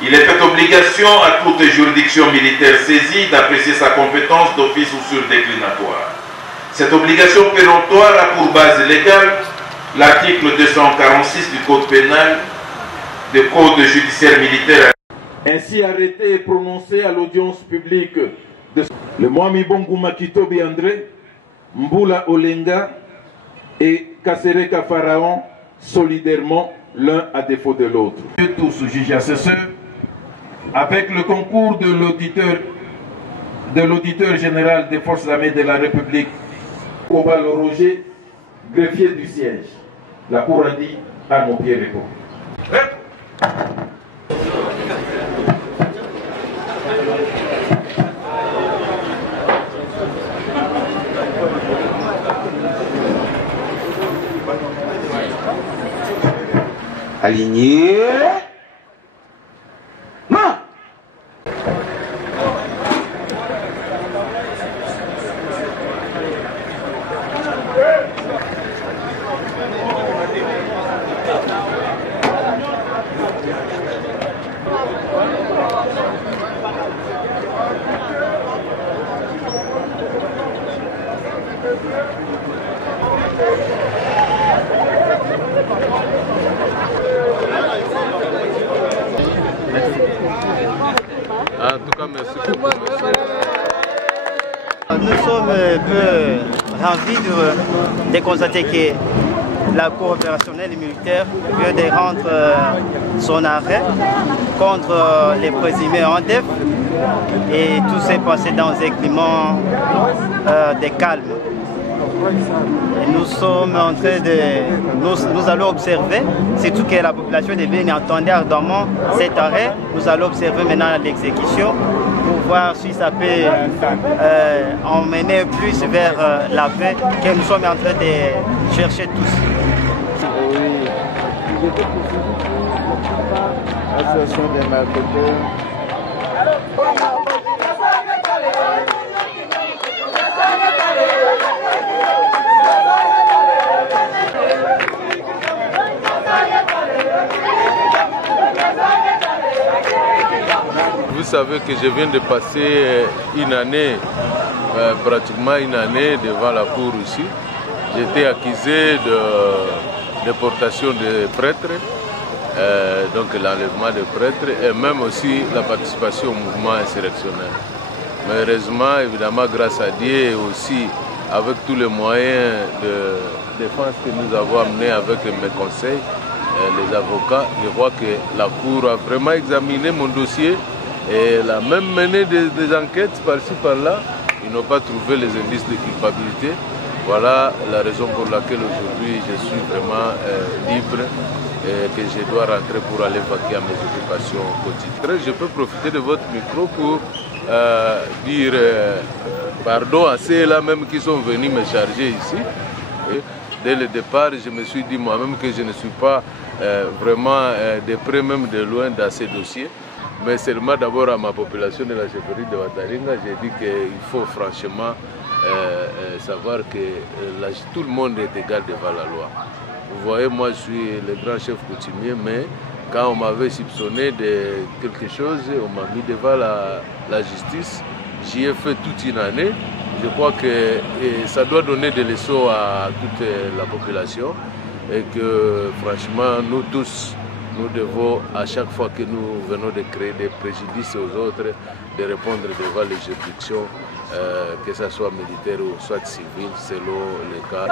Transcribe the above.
Il est fait obligation à toute juridiction militaire saisie d'apprécier sa compétence d'office ou sur déclinatoire. Cette obligation péremptoire a pour base légale l'article 246 du Code pénal, du Code judiciaire militaire. Ainsi arrêté et prononcé à l'audience publique de le Mwami Bongo Makitobi André, Mbula Olenga et Kasereka Pharaon, solidairement l'un à défaut de l'autre. Tous jugés assesseurs, avec le concours de l'auditeur général des forces armées de la République, Kobal Roger, greffier du siège. La cour a dit à mon pied repos. Aligné. Main. En tout cas, merci beaucoup. Nous sommes ravis de constater que la Cour opérationnelle militaire vient de rendre son arrêt contre les présumés en def et tout s'est passé dans un climat de calme. Et nous sommes en train de... Nous allons observer, surtout que la population de Bénin attendait ardemment cet arrêt. Nous allons observer maintenant l'exécution pour voir si ça peut emmener plus vers la paix que nous sommes en train de chercher tous. Oui, j'étais poursuivi pour l'association des malfaiteurs. Vous savez que je viens de passer une année, pratiquement une année devant la cour ici. J'étais accusé de déportation de prêtres, donc l'enlèvement des prêtres et même aussi la participation au mouvement insurrectionnel. Malheureusement, évidemment, grâce à Dieu et aussi avec tous les moyens de défense que nous avons amenés avec mes conseils, les avocats, je vois que la cour a vraiment examiné mon dossier et elle a même mené des enquêtes par-ci par-là. Ils n'ont pas trouvé les indices de culpabilité. Voilà la raison pour laquelle aujourd'hui je suis vraiment libre et que je dois rentrer pour aller vaquer à mes occupations quotidiennes. Je peux profiter de votre micro pour dire pardon à ceux-là même qui sont venus me charger ici. Et dès le départ, je me suis dit moi-même que je ne suis pas vraiment de près même de loin dans ces dossiers. Mais seulement d'abord à ma population de la chefferie de Wataringa, j'ai dit qu'il faut franchement savoir que tout le monde est égal devant la loi. Vous voyez, moi je suis le grand chef coutumier, mais quand on m'avait soupçonné de quelque chose, on m'a mis devant la justice. J'y ai fait toute une année. Je crois que ça doit donner des leçons à toute la population et que franchement, nous tous, nous devons, à chaque fois que nous venons de créer des préjudices aux autres, de répondre devant les juridictions, que ce soit militaire ou soit civil, selon les cas.